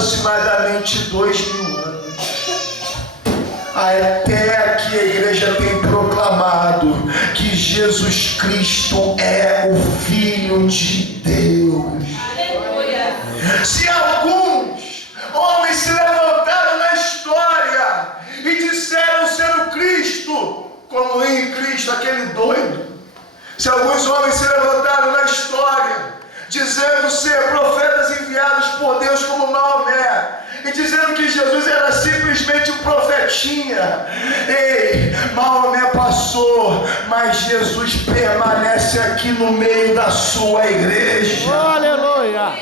aproximadamente 2000 anos. Até que a igreja tem proclamado que Jesus Cristo é o Filho de Deus. Aleluia. Se alguns homens se levantaram na história e disseram ser o Cristo, como em Cristo, aquele doido. Se alguns homens se levantaram na história dizendo ser profetas enviados por Deus como Maomé, e dizendo que Jesus era simplesmente um profetinha. Ei, Maomé passou, mas Jesus permanece aqui no meio da sua igreja. Aleluia!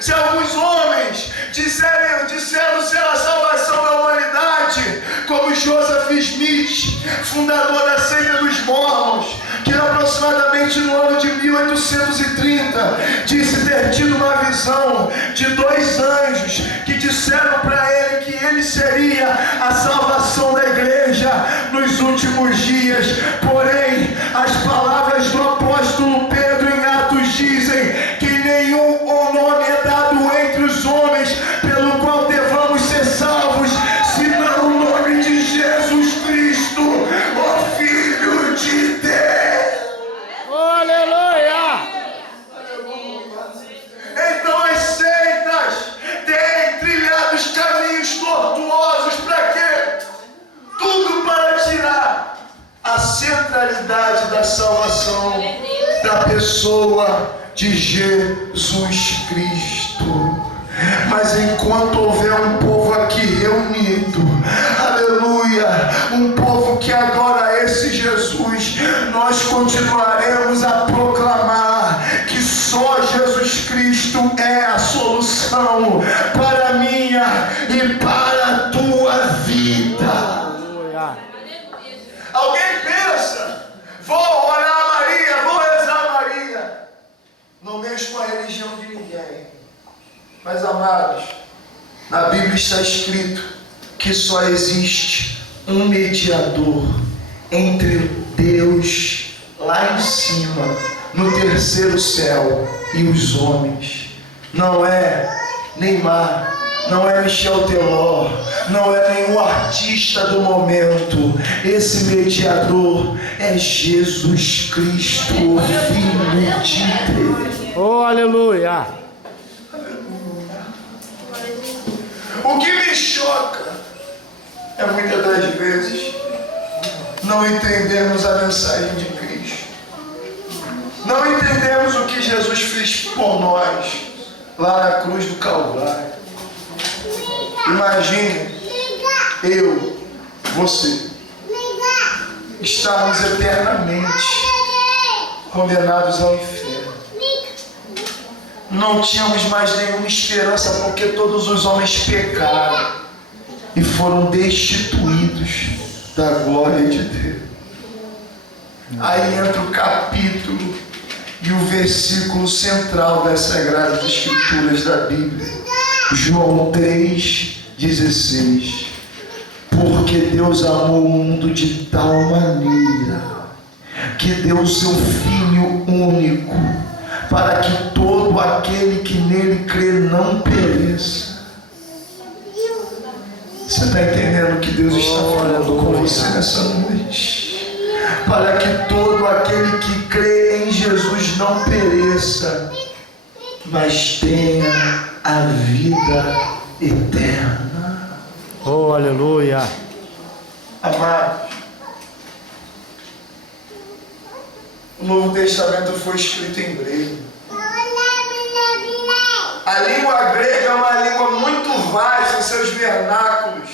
Se alguns homens disseram ser a salvação da humanidade, como Joseph Smith, fundador da seita dos Mormons, que aproximadamente no ano de 1830 disse ter tido uma visão de 2 anjos que disseram para ele que ele seria a salvação da igreja nos últimos dias. Porém, as palavras do apóstolo Pedro em Atos dizem que nenhum nome é dado entre os homens pelo qual devamos ser salvos, senão o nome de Jesus Cristo, o Filho de Deus. Aleluia! Então as seitas têm trilhado os caminhos tortuosos para quê? Tudo para tirar a centralidade da salvação da pessoa de Jesus Cristo. Mas enquanto houver um povo aqui reunido, aleluia, um povo que adora esse Jesus, nós continuaremos a proclamar que só Jesus Cristo é a solução para a minha e para a tua vida. Aleluia! Alguém pensa, vou orar a Maria, vou rezar a Maria. Não mexo com a religião de ninguém. Mas, amados, na Bíblia está escrito que só existe um mediador entre Deus lá em cima, no terceiro céu, e os homens. Não é Neymar, não é Michel Teló, não é nenhum artista do momento. Esse mediador é Jesus Cristo, o Filho de Deus. Oh, aleluia! O que me choca é muitas das vezes não entendemos a mensagem de Cristo. Não entendemos o que Jesus fez por nós lá na cruz do Calvário. Imagine eu, você, estarmos eternamente condenados ao inferno. Não tínhamos mais nenhuma esperança, porque todos os homens pecaram e foram destituídos da glória de Deus. Aí entra o capítulo e o versículo central das Sagradas Escrituras da Bíblia, João 3,16. Porque Deus amou o mundo de tal maneira que deu o seu Filho único, para que todo aquele que nele crê não pereça. Você está entendendo o que Deus está falando com você nessa noite? Para que todo aquele que crê em Jesus não pereça, mas tenha a vida eterna. Oh, aleluia! Amados, o Novo Testamento foi escrito em grego. A língua grega é uma língua muito vasta em seus vernáculos,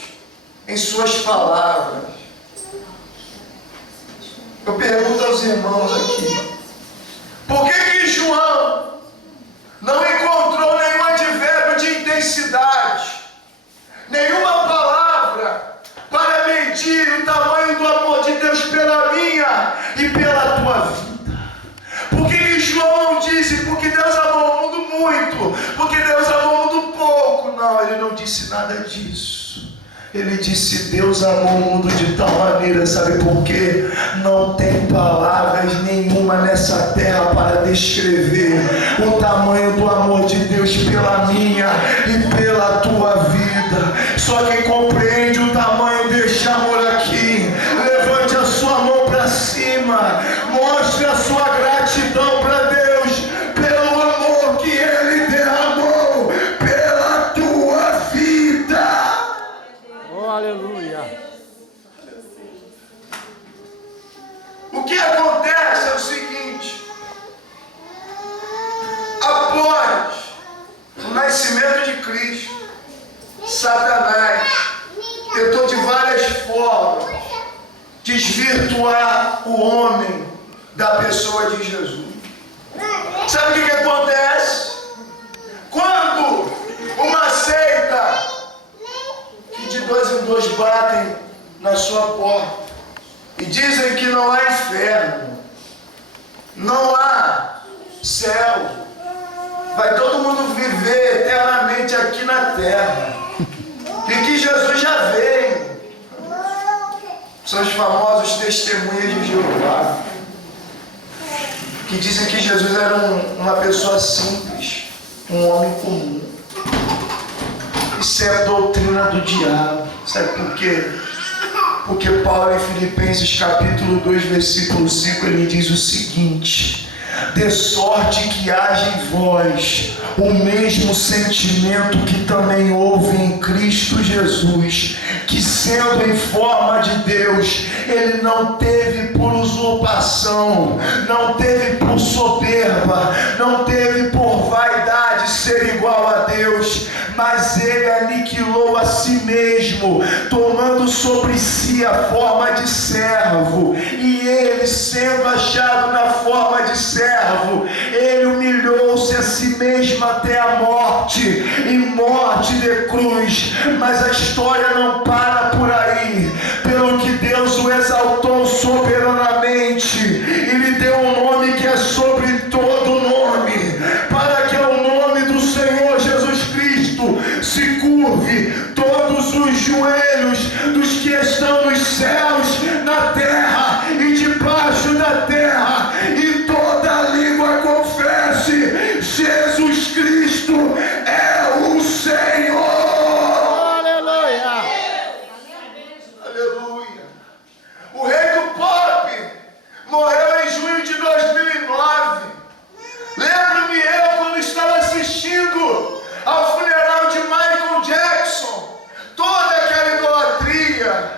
em suas palavras. Eu pergunto aos irmãos aqui, por que João não encontrou nenhum advérbio de intensidade, nenhuma palavra para medir o tamanho do amor de Deus pela minha e pela tua vida? Por que João não disse porque Deus amou o mundo muito, porque Deus amou o mundo pouco? Não, ele não disse nada disso. Ele disse: Deus amou o mundo de tal maneira, sabe por quê? Não tem palavras nenhuma nessa terra para descrever o tamanho do amor de Deus pela minha e pela tua O que acontece é o seguinte: após o nascimento de Cristo, Satanás tentou de várias formas desvirtuar o homem da pessoa de Jesus. Sabe o que acontece? Quando uma seita que de dois em dois batem na sua porta e dizem que não há inferno, não há céu, vai todo mundo viver eternamente aqui na terra, e que Jesus já veio. São os famosos testemunhas de Jeová, que dizem que Jesus era uma pessoa simples, um homem comum. Isso é a doutrina do diabo. Sabe por quê? Porque Paulo, em Filipenses capítulo 2, versículo 5, ele diz o seguinte: de sorte que haja em vós o mesmo sentimento que também houve em Cristo Jesus, que sendo em forma de Deus, ele não teve por usurpação, não teve por soberba, não teve por vaidade ser igual a Deus, mas ele aniquilou a si mesmo, tomando sobre si a forma de servo, e ele, sendo achado na forma de servo, ele humilhou-se a si mesmo até a morte, e morte de cruz. Mas a história não para por aí. Pelo que Deus o exaltou soberanamente e lhe deu um nome que é sobre todo nome, para que ao nome do Senhor Jesus Cristo se curve todos os joelhos dos que estão nos céus, na terra e debaixo da terra, e toda língua confesse: Jesus Cristo é o Senhor. Aleluia. Aleluia. O rei do pop morreu em junho de 2009. Lembro-me eu quando estava assistindo ao funeral de Michael Jackson, toda aquela idolatria.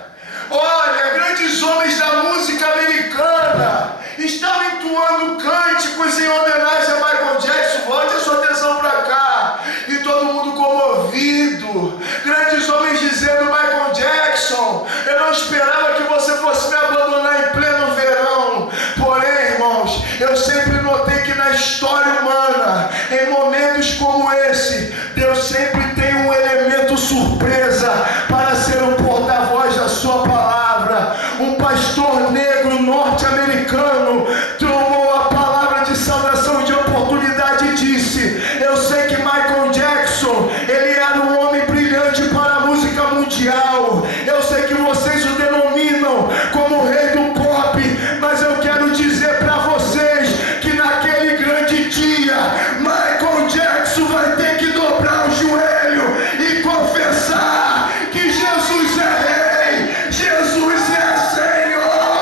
Olha, grandes homens da música americana estavam entoando cânticos em homenagem a Michael Jackson. Volte a sua atenção para cá. E todo mundo comovido. Grandes homens dizendo: Michael Jackson, eu não esperava que você fosse me abandonar em pleno verão. Porém, irmãos, eu sempre notei que na história humana, em momentos como esse, Deus sempre tem um elemento surpresa para ser o porta-voz da sua palavra. Um pastor negro norte-americano tomou a palavra de saudação de oportunidade e disse: eu sei que Michael Jackson, ele era um homem brilhante para a música mundial. Eu sei que vocês o denominam como o rei do pop, mas eu quero dizer para vocês que naquele grande dia, Michael Jackson vai ter que dobrar o joelho e confessar que Jesus é rei, Jesus é Senhor.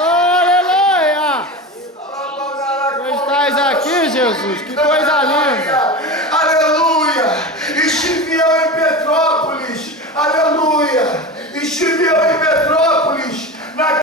Aleluia. Tu estás aqui, Jesus. Que coisa linda.